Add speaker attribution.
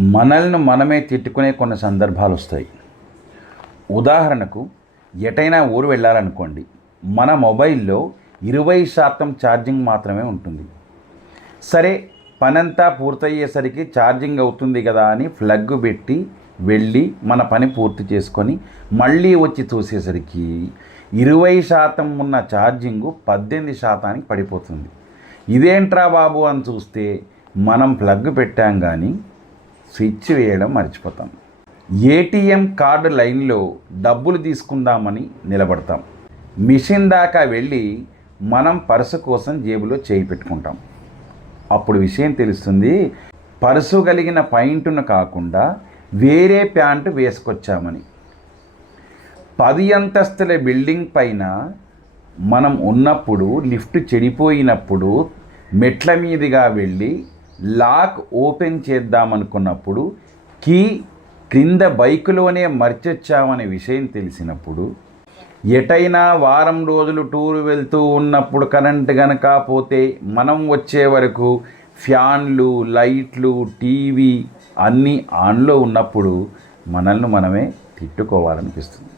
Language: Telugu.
Speaker 1: మనల్ని మనమే తిట్టుకునే కొన్ని సందర్భాలు వస్తాయి. ఉదాహరణకు ఎటైనా ఊరు వెళ్ళాలనుకోండి మన మొబైల్లో ఇరవై శాతం ఛార్జింగ్ మాత్రమే ఉంటుంది. సరే పనంతా పూర్తయ్యేసరికి ఛార్జింగ్ అవుతుంది కదా అని ప్లగ్ పెట్టి వెళ్ళి మన పని పూర్తి చేసుకొని మళ్ళీ వచ్చి చూసేసరికి ఇరవై శాతం ఉన్న ఛార్జింగు పద్దెనిమిది శాతానికి పడిపోతుంది. ఇదేంట్రా బాబు అని చూస్తే మనం ప్లగ్ పెట్టాం కానీ స్విచ్ వేయడం మర్చిపోతాం. ఏటీఎం కార్డు లైన్లో డబ్బులు తీసుకుందామని నిలబడతాం. మిషన్ దాకా వెళ్ళి మనం పర్సు కోసం జేబులో చేయి పెట్టుకుంటాం. అప్పుడు విషయం తెలుస్తుంది పర్సు కలిగిన పైంటును కాకుండా వేరే ప్యాంటు వేసుకొచ్చామని. పది అంతస్తుల బిల్డింగ్ పైన మనం ఉన్నప్పుడు లిఫ్ట్ చెడిపోయినప్పుడు మెట్ల మీదుగా వెళ్ళి లాక్ ఓపెన్ చేద్దామనుకున్నప్పుడు కీ క్రింద బైకులోనే మర్చొచ్చామనే విషయం తెలిసినప్పుడు ఎటైనా వారం రోజులు టూర్ వెళ్తూ ఉన్నప్పుడు కరెంట్ గనక పోతే మనం వచ్చే వరకు ఫ్యాన్లు లైట్లు టీవీ అన్నీ ఆన్లో ఉన్నప్పుడు మనల్ని మనమే తిట్టుకోవాలనిపిస్తుంది.